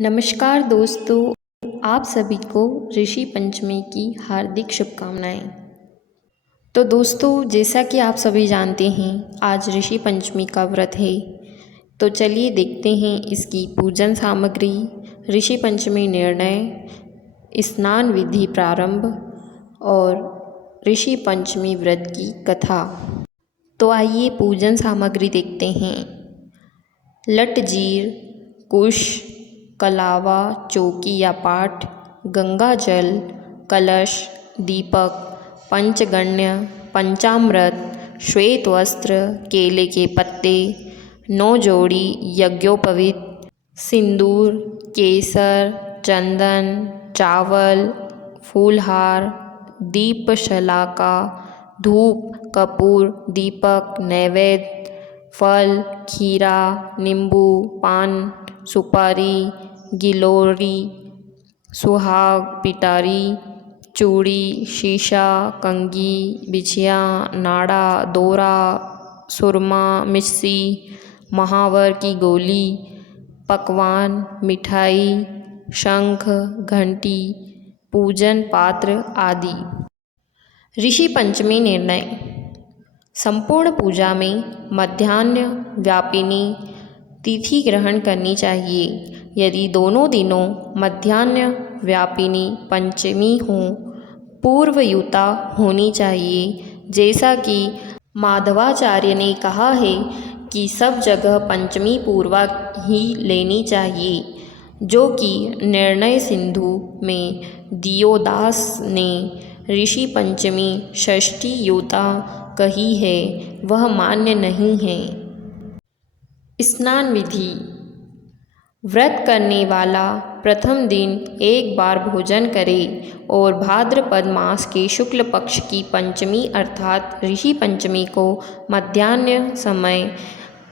नमस्कार दोस्तों, आप सभी को ऋषि पंचमी की हार्दिक शुभकामनाएं। तो दोस्तों, जैसा कि आप सभी जानते हैं, आज ऋषि पंचमी का व्रत है। तो चलिए देखते हैं इसकी पूजन सामग्री, ऋषि पंचमी निर्णय, स्नान विधि प्रारंभ और ऋषि पंचमी व्रत की कथा। तो आइए पूजन सामग्री देखते हैं। लटजीर, कुश, कलावा, चौकी या पाठ, गंगा जल, कलश, दीपक, पंचगण्य, पंचामृत, श्वेत वस्त्र, केले के पत्ते, 9 जोड़ी यज्ञोपवीत, सिंदूर, केसर, चंदन, चावल, फूलहार, दीपशलाका, धूप, कपूर, दीपक, नैवेद्य, फल, खीरा, नींबू, पान, सुपारी, गिलोरी, सुहाग, पिटारी, चूड़ी, शीशा, कंघी, बिछिया, नाड़ा, दोरा, सुरमा, मिस्सी, महावर की गोली, पकवान, मिठाई, शंख, घंटी, पूजन पात्र आदि। ऋषि पंचमी निर्णय। संपूर्ण पूजा में मध्याह्न व्यापिनी तिथि ग्रहण करनी चाहिए। यदि दोनों दिनों मध्याह्न व्यापिनी पंचमी हो, पूर्वयुता होनी चाहिए। जैसा कि माधवाचार्य ने कहा है कि सब जगह पंचमी पूर्वा ही लेनी चाहिए, जो कि निर्णय सिंधु में दियोदास ने ऋषि पंचमी षष्ठी युता कही है, वह मान्य नहीं है। स्नान विधि। व्रत करने वाला प्रथम दिन एक बार भोजन करे और भाद्रपद मास के शुक्ल पक्ष की पंचमी अर्थात ऋषि पंचमी को मध्याह्न समय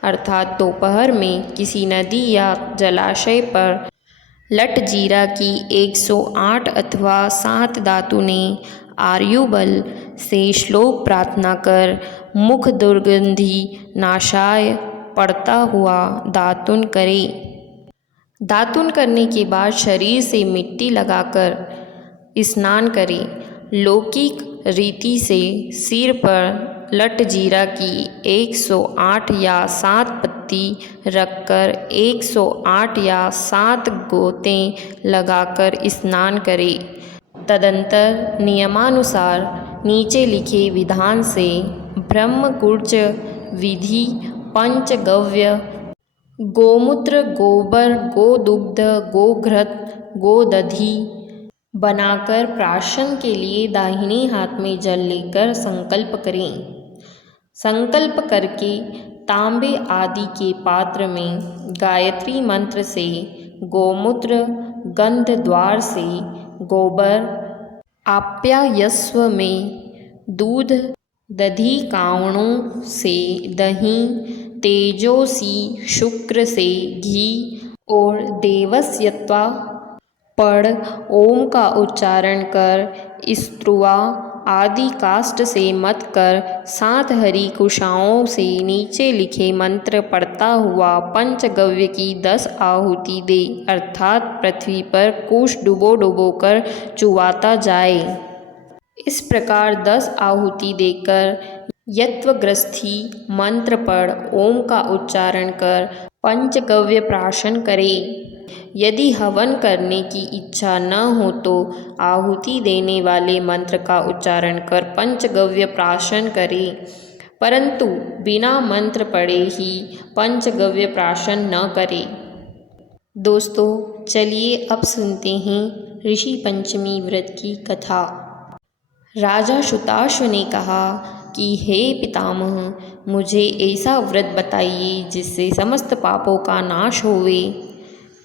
अर्थात दोपहर में किसी नदी या जलाशय पर लटजीरा की 108 अथवा 7 दातुने आर्युबल से श्लोक प्रार्थना कर मुख दुर्गंधि नाशाय पड़ता हुआ दातुन करे। दातुन करने के बाद शरीर से मिट्टी लगाकर स्नान करें। लौकिक रीति से सिर पर लटजीरा की 108 या 7 पत्ती रखकर 108 या 7 गोतें लगाकर स्नान करें। तदंतर नियमानुसार नीचे लिखे विधान से ब्रह्मकुर्च विधि पंचगव्य गोमूत्र, गोबर, गोदुग्ध, गोघृत, गोदधि बनाकर प्राशन के लिए दाहिने हाथ में जल लेकर संकल्प करें। संकल्प करके तांबे आदि के पात्र में गायत्री मंत्र से गोमूत्र, गंध द्वार से गोबर, आप्यायस्व में दूध, दधि कावणों से दही, तेजोसी शुक्र से घी और देवस्यत्वा पढ़ ओम का उच्चारण कर स्त्रुवा आदि काष्ठ से मत कर 7 हरी कुशाओं से नीचे लिखे मंत्र पढ़ता हुआ पंचगव्य की 10 आहुति दे, अर्थात पृथ्वी पर कुश डुबो डुबो कर चुवाता जाए। इस प्रकार 10 आहुति देकर यत्वग्रस्थी मंत्र पढ़ ओम का उच्चारण कर पंचगव्य प्राशन करें। यदि हवन करने की इच्छा न हो तो आहुति देने वाले मंत्र का उच्चारण कर पंचगव्य प्राशन करें, परंतु बिना मंत्र पढ़े ही पंचगव्य प्राशन न करें। दोस्तों, चलिए अब सुनते हैं ऋषि पंचमी व्रत की कथा। राजा शुताश्व ने कहा कि हे पितामह, मुझे ऐसा व्रत बताइए जिससे समस्त पापों का नाश होवे।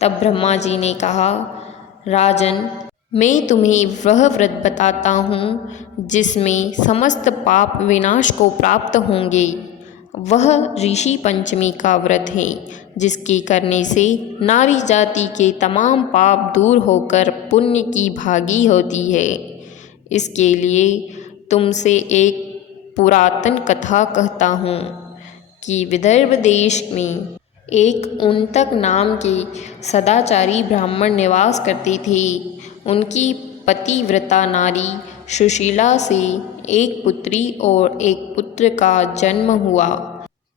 तब ब्रह्मा जी ने कहा, राजन, मैं तुम्हें वह व्रत बताता हूँ जिसमें समस्त पाप विनाश को प्राप्त होंगे। वह ऋषि पंचमी का व्रत है, जिसके करने से नारी जाति के तमाम पाप दूर होकर पुण्य की भागी होती है। इसके लिए तुमसे एक पुरातन कथा कहता हूँ कि विदर्भ देश में एक उनतक नाम के सदाचारी ब्राह्मण निवास करते थे। उनकी पतिव्रता नारी सुशीला से एक पुत्री और एक पुत्र का जन्म हुआ।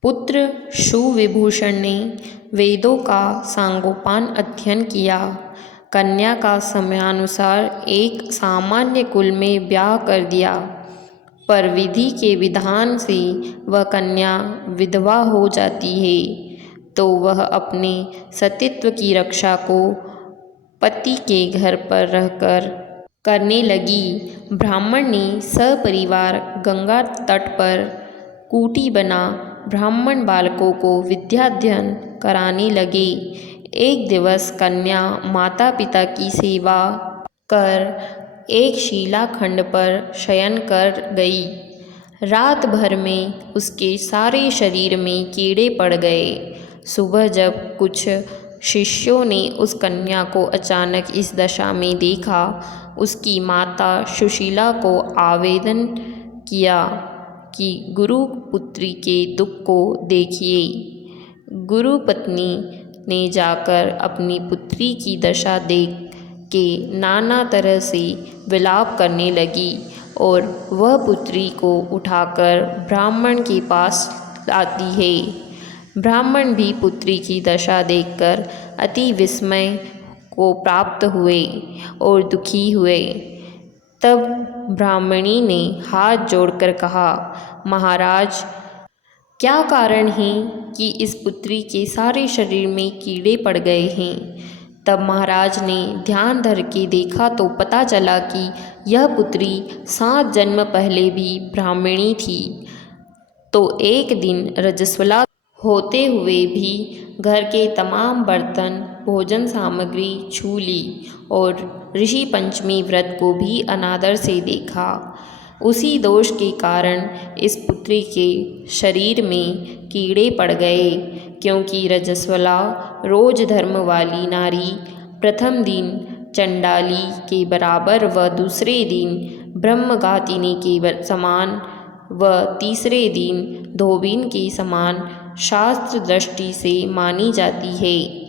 पुत्र सुविभूषण ने वेदों का सांगोपान अध्ययन किया। कन्या का समयानुसार एक सामान्य कुल में ब्याह कर दिया, पर विधि के विधान से वह कन्या विधवा हो जाती है तो वह अपने सतीत्व की रक्षा को पति के घर पर रहकर करने लगी। ब्राह्मण ने सपरिवार गंगा तट पर कुटी बना ब्राह्मण बालकों को विद्याध्ययन कराने लगे। एक दिवस कन्या माता पिता की सेवा कर एक शिलाखंड पर शयन कर गई। रात भर में उसके सारे शरीर में कीड़े पड़ गए। सुबह जब कुछ शिष्यों ने उस कन्या को अचानक इस दशा में देखा, उसकी माता सुशीला को आवेदन किया कि गुरु पुत्री के दुख को देखिए। गुरु पत्नी ने जाकर अपनी पुत्री की दशा देख के नाना तरह से विलाप करने लगी और वह पुत्री को उठाकर ब्राह्मण के पास लाती है। ब्राह्मण भी पुत्री की दशा देखकर अति विस्मय को प्राप्त हुए और दुखी हुए। तब ब्राह्मणी ने हाथ जोड़कर कहा, महाराज, क्या कारण है कि इस पुत्री के सारे शरीर में कीड़े पड़ गए हैं। तब महाराज ने ध्यान धर के देखा तो पता चला कि यह पुत्री 7 जन्म पहले भी ब्राह्मणी थी। तो एक दिन रजस्वला होते हुए भी घर के तमाम बर्तन भोजन सामग्री छू ली और ऋषि पंचमी व्रत को भी अनादर से देखा। उसी दोष के कारण इस पुत्री के शरीर में कीड़े पड़ गए, क्योंकि रजस्वला रोज धर्म वाली नारी प्रथम दिन चंडाली के बराबर व दूसरे दिन ब्रह्मघातिनी के समान व तीसरे दिन धोबिन के समान शास्त्र दृष्टि से मानी जाती है।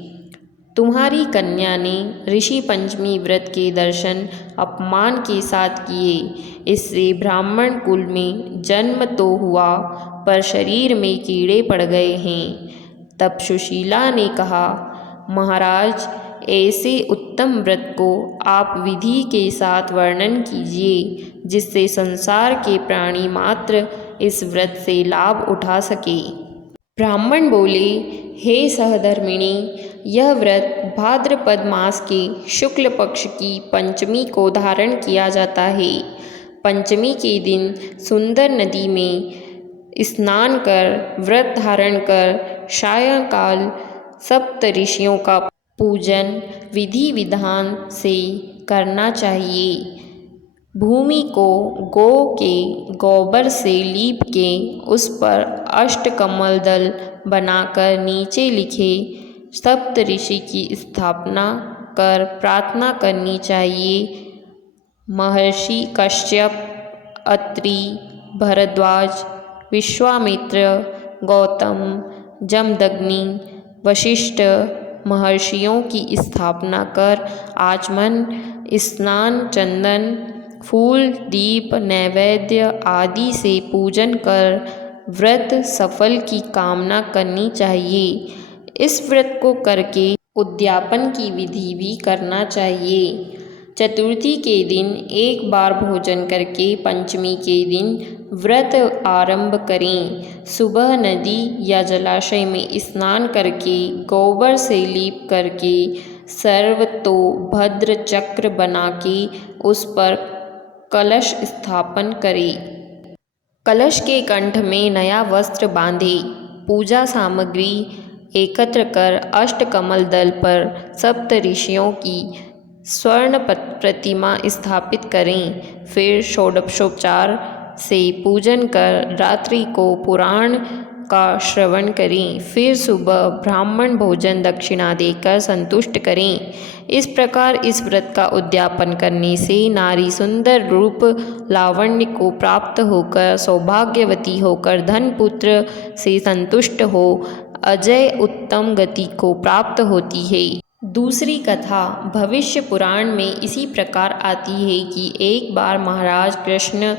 तुम्हारी कन्या ने ऋषि पंचमी व्रत के दर्शन अपमान के साथ किए। इससे ब्राह्मण कुल में जन्म तो हुआ, पर शरीर में कीड़े पड़ गए हैं। तब सुशीला ने कहा, महाराज, ऐसे उत्तम व्रत को आप विधि के साथ वर्णन कीजिए, जिससे संसार के प्राणी मात्र इस व्रत से लाभ उठा सके। ब्राह्मण बोले, हे सहधर्मिणी, यह व्रत भाद्रपद मास के शुक्ल पक्ष की पंचमी को धारण किया जाता है। पंचमी के दिन सुंदर नदी में स्नान कर व्रत धारण कर सायंकाल सप्त ऋषियों का पूजन विधि विधान से करना चाहिए। भूमि को गौ के गोबर से लीप के उस पर अष्टकमल दल बनाकर नीचे लिखे सप्त ऋषि की स्थापना कर प्रार्थना करनी चाहिए। महर्षि कश्यप, अत्रि, भरद्वाज, विश्वामित्र, गौतम, जमदग्नि, वशिष्ठ महर्षियों की स्थापना कर आचमन, स्नान, चंदन, फूल, दीप, नैवेद्य आदि से पूजन कर व्रत सफल की कामना करनी चाहिए। इस व्रत को करके उद्यापन की विधि भी करना चाहिए। चतुर्थी के दिन एक बार भोजन करके पंचमी के दिन व्रत आरंभ करें। सुबह नदी या जलाशय में स्नान करके गोबर से लीप करके सर्वतोभद्र चक्र बना के उस पर कलश स्थापन करें। कलश के कंठ में नया वस्त्र बांधे। पूजा सामग्री एकत्र कर अष्टकमल दल पर सप्त ऋषियों की स्वर्ण प्रतिमा स्थापित करें। फिर षोडशोपचार से पूजन कर रात्रि को पुराण का श्रवण करें। फिर सुबह ब्राह्मण भोजन दक्षिणा देकर संतुष्ट करें। इस प्रकार इस व्रत का उद्यापन करने से नारी सुंदर रूप लावण्य को प्राप्त होकर सौभाग्यवती होकर धन पुत्र से संतुष्ट हो अजय उत्तम गति को प्राप्त होती है। दूसरी कथा भविष्य पुराण में इसी प्रकार आती है कि एक बार महाराज कृष्ण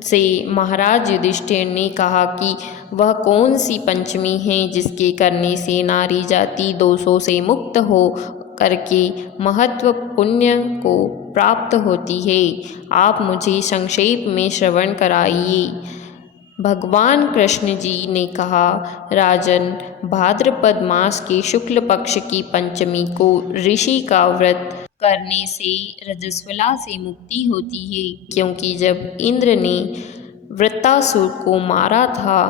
से महाराज युधिष्ठिर ने कहा कि वह कौन सी पंचमी है जिसके करने से नारी जाति दोषों से मुक्त हो करके महत्व पुण्य को प्राप्त होती है। आप मुझे संक्षेप में श्रवण कराइए। भगवान कृष्ण जी ने कहा, राजन, भाद्रपद मास के शुक्ल पक्ष की पंचमी को ऋषि का व्रत करने से रजस्वला से मुक्ति होती है, क्योंकि जब इंद्र ने वृत्तासुर को मारा था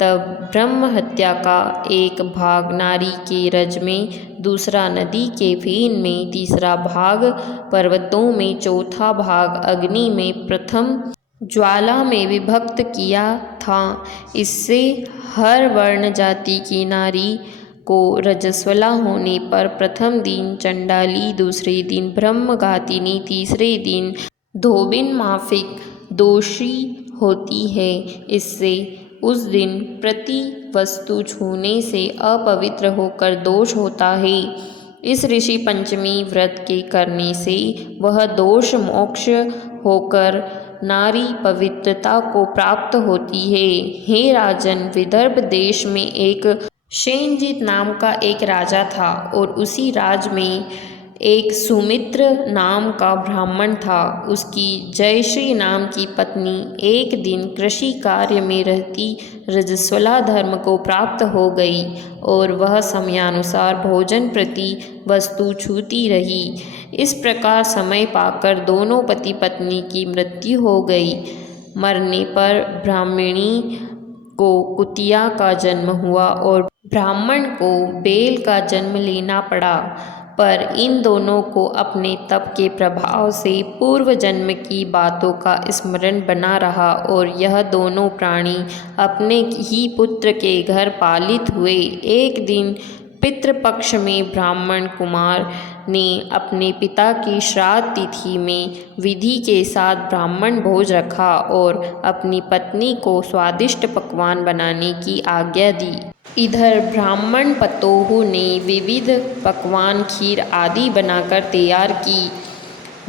तब ब्रह्म हत्या का एक भाग नारी के रज में, दूसरा नदी के फेन में, तीसरा भाग पर्वतों में, चौथा भाग अग्नि में, प्रथम ज्वाला में विभक्त किया था। इससे हर वर्ण जाति की नारी को रजस्वला होने पर प्रथम दिन चंडाली, दूसरे दिन ब्रह्मघातिनी, तीसरे दिन धोबिन माफिक दोषी होती है। इससे उस दिन प्रति वस्तु छूने से अपवित्र होकर दोष होता है। इस ऋषि पंचमी व्रत के करने से वह दोष मोक्ष होकर नारी पवित्रता को प्राप्त होती है। हे राजन, विदर्भ देश में एक शेनजित नाम का एक राजा था और उसी राज में एक सुमित्र नाम का ब्राह्मण था। उसकी जयश्री नाम की पत्नी एक दिन कृषि कार्य में रहती रजस्वला धर्म को प्राप्त हो गई और वह समयानुसार भोजन प्रति वस्तु छूती रही। इस प्रकार समय पाकर दोनों पति पत्नी की मृत्यु हो गई। मरने पर ब्राह्मणी को कुतिया का जन्म हुआ और ब्राह्मण को बेल का जन्म लेना पड़ा। पर इन दोनों को अपने तप के प्रभाव से पूर्व जन्म की बातों का स्मरण बना रहा और यह दोनों प्राणी अपने ही पुत्र के घर पालित हुए। एक दिन पितृपक्ष में ब्राह्मण कुमार ने अपने पिता की श्राद्ध तिथि में विधि के साथ ब्राह्मण भोज रखा और अपनी पत्नी को स्वादिष्ट पकवान बनाने की आज्ञा दी। इधर ब्राह्मण पतोहू ने विविध पकवान, खीर आदि बनाकर तैयार की।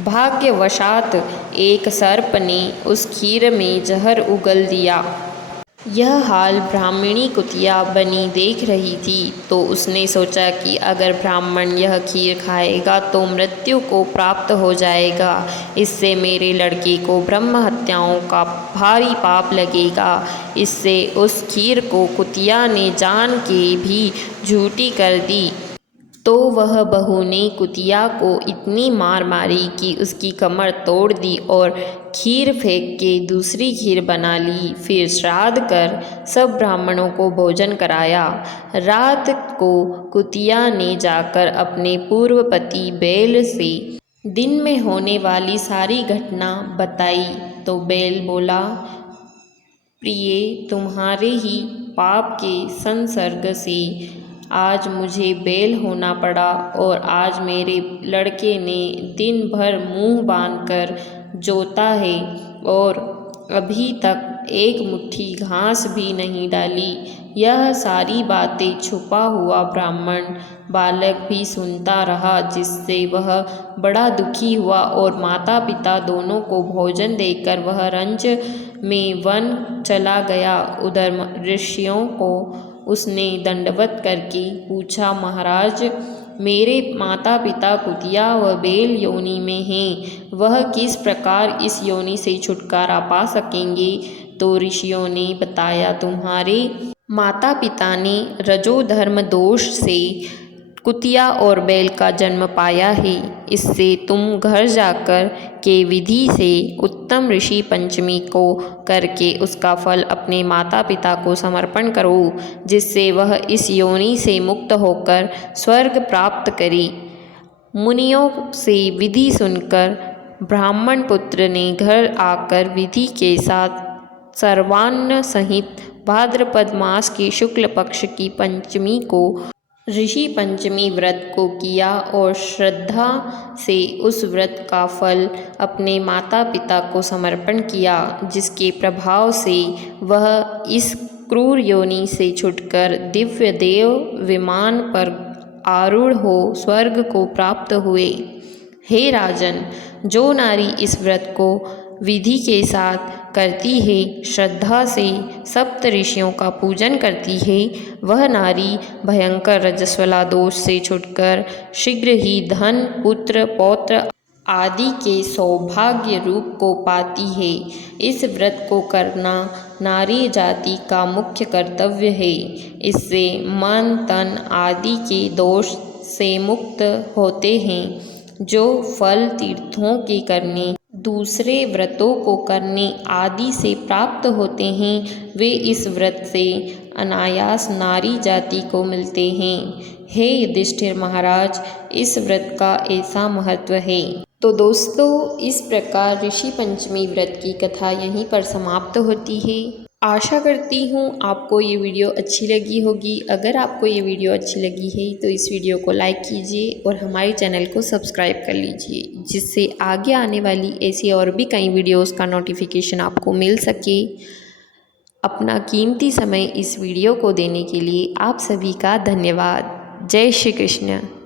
भाग्यवशात एक सर्प ने उस खीर में जहर उगल दिया। यह हाल ब्राह्मणी कुतिया बनी देख रही थी, तो उसने सोचा कि अगर ब्राह्मण यह खीर खाएगा तो मृत्यु को प्राप्त हो जाएगा। इससे मेरे लड़के को ब्रह्म हत्याओं का भारी पाप लगेगा। इससे उस खीर को कुतिया ने जान के भी झूठी कर दी। तो वह बहू ने कुतिया को इतनी मार मारी कि उसकी कमर तोड़ दी और खीर फेंक के दूसरी खीर बना ली। फिर श्राद्ध कर सब ब्राह्मणों को भोजन कराया। रात को कुतिया ने जाकर अपने पूर्व पति बैल से दिन में होने वाली सारी घटना बताई। तो बैल बोला, प्रिय, तुम्हारे ही पाप के संसर्ग से आज मुझे बैल होना पड़ा और आज मेरे लड़के ने दिन भर मुंह बांधकर जोता है और अभी तक एक मुट्ठी घास भी नहीं डाली। यह सारी बातें छुपा हुआ ब्राह्मण बालक भी सुनता रहा, जिससे वह बड़ा दुखी हुआ और माता पिता दोनों को भोजन देकर वह रंज में वन चला गया। उधर ऋषियों को उसने दंडवत करके पूछा, महाराज, मेरे माता पिता कुतिया व बेल योनि में हैं, वह किस प्रकार इस योनि से छुटकारा पा सकेंगे? तो ऋषियों ने बताया, तुम्हारे माता पिता ने रजोधर्म दोष से कुतिया और बैल का जन्म पाया है। इससे तुम घर जाकर के विधि से उत्तम ऋषि पंचमी को करके उसका फल अपने माता पिता को समर्पण करो, जिससे वह इस योनि से मुक्त होकर स्वर्ग प्राप्त करे। मुनियों से विधि सुनकर ब्राह्मण पुत्र ने घर आकर विधि के साथ सर्वान्न सहित भाद्रपद मास के शुक्ल पक्ष की पंचमी को ऋषि पंचमी व्रत को किया और श्रद्धा से उस व्रत का फल अपने माता पिता को समर्पण किया, जिसके प्रभाव से वह इस क्रूर योनि से छुटकर दिव्य देव विमान पर आरूढ़ हो स्वर्ग को प्राप्त हुए। हे राजन, जो नारी इस व्रत को विधि के साथ करती है, श्रद्धा से सप्त ऋषियों का पूजन करती है, वह नारी भयंकर रजस्वला दोष से छुटकर शीघ्र ही धन, पुत्र, पौत्र आदि के सौभाग्य रूप को पाती है। इस व्रत को करना नारी जाति का मुख्य कर्तव्य है। इससे मन, तन आदि के दोष से मुक्त होते हैं। जो फल तीर्थों के करने, दूसरे व्रतों को करने आदि से प्राप्त होते हैं, वे इस व्रत से अनायास नारी जाति को मिलते हैं। हे युधिष्ठिर महाराज, इस व्रत का ऐसा महत्व है। तो दोस्तों, इस प्रकार ऋषि पंचमी व्रत की कथा यहीं पर समाप्त होती है। आशा करती हूँ आपको ये वीडियो अच्छी लगी होगी। अगर आपको ये वीडियो अच्छी लगी है तो इस वीडियो को लाइक कीजिए और हमारे चैनल को सब्सक्राइब कर लीजिए, जिससे आगे आने वाली ऐसी और भी कई वीडियोस का नोटिफिकेशन आपको मिल सके। अपना कीमती समय इस वीडियो को देने के लिए आप सभी का धन्यवाद। जय श्री कृष्ण।